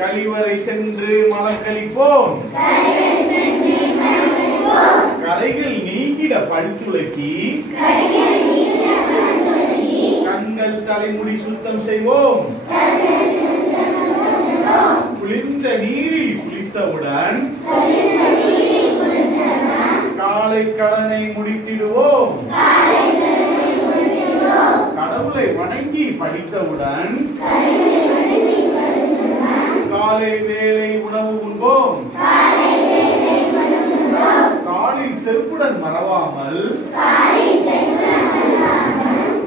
கழிவறை சென்று மலம் கழிப்போம். கரைகள் நீங்கிட பல்துலக்கி கண்கள் தலைமுடி சுத்தம் செய்வோம். குளிர்ந்த நீரில் குளித்தவுடன் காலை கடனை முடித்திடுவோம். கடவுளை வணங்கி படித்தவுடன் காலை வேளை உணவு உண்போம். காலில் செருப்புடன் மறவாமல்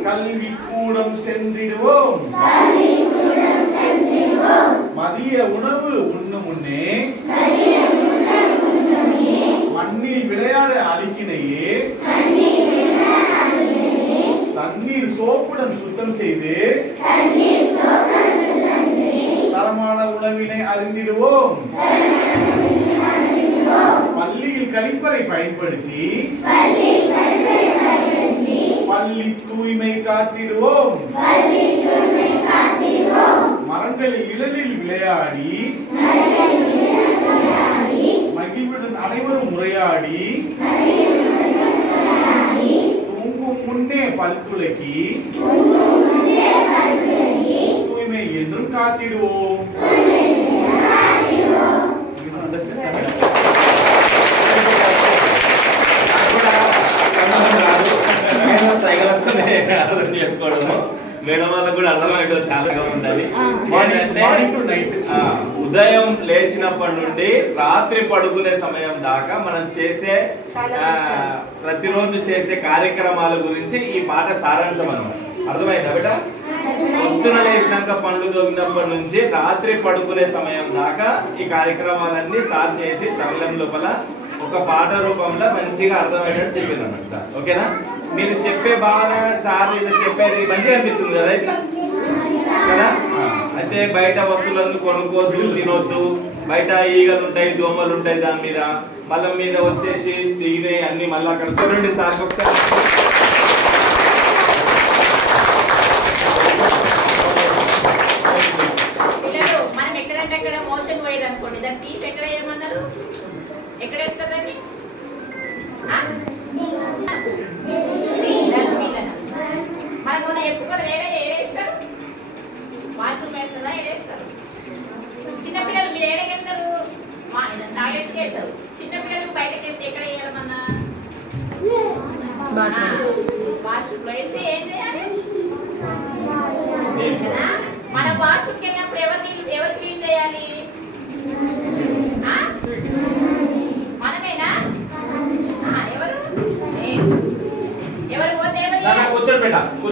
கல்வி கூடம் சென்றிடுவோம். மதிய உணவு உண்ணும் முன்னே மண்ணில் விளையாட அளிக்கினையே தண்ணீர் சோப்புடன் சுத்தம் செய்து தரமான உணவினை அறிந்திடுவோம். பள்ளியில் கழிப்பறை பயன்படுத்தி பள்ளி தூய்மை காத்திடுவோம். மரங்களில் இழலில் விளையாடி மகிழ்வுடன் அனைவரும் உரையாடி தூங்கும் முன்னே பல்துலக்கி தூய்மை என்றும் காத்திடுவோம். మేడం వాళ్ళకు కూడా అర్థమయ్యో చాలా ఉండాలి. ఉదయం లేచినప్పటి నుండి రాత్రి పడుకునే సమయం దాకా మనం చేసే ప్రతిరోజు చేసే కార్యక్రమాల గురించి ఈ పాట సారాంశం అన్నమాట. అర్థమైందా బిడ్డ? పొద్దున లేచినాక పండ్లు తోగినప్పటి నుంచి రాత్రి పడుకునే సమయం దాకా ఈ కార్యక్రమాలన్నీ సార్ చేసి తమిళం లోపల ఒక పాట రూపంలో మంచిగా అర్థమయ్యేటట్టు చెప్పింది అన్నమాట సార్. ఓకేనా? మీరు చెప్పే భావన సార్ ఇది చెప్పేది మంచిగా అనిపిస్తుంది కదా కదా. అయితే బయట వస్తువులను కొనుక్కోవద్దు, తినొద్దు. బయట ఈగలు ఉంటాయి, దోమలు ఉంటాయి, దాని మీద మళ్ళీ మీద వచ్చేసి దిగినే అన్ని మళ్ళీ అక్కడ చూడండి సార్ ఒకసారి. మనం ఎక్కడంటే అక్కడ మోషన్ పోయేది అనుకోండి, దాన్ని తీసి ఎక్కడ వేయమన్నారు? ఎక్కడ వేస్తారు దాన్ని? మనకు ఎక్కువ వేరే ఏడేస్తారు, వాష్రూమ్ వేస్తారా, ఏడేస్తారు? చిన్నపిల్లలు మీరు ఏడకెళ్తారు? టాయిలెట్స్కి వెళ్తారు. చిన్నపిల్లలు బయటకి ఎక్కడ వేయాలమన్నా? వాష్రూమ్ లో వేసి ఏం చేయాలి? మన వాష్రూమ్కి వెళ్ళినప్పుడు ఎవరు క్లీన్ చేయాలి? మనమేనా? ఎవరు పోతే ఎవరు? కూర్చోండి బిడ్డ.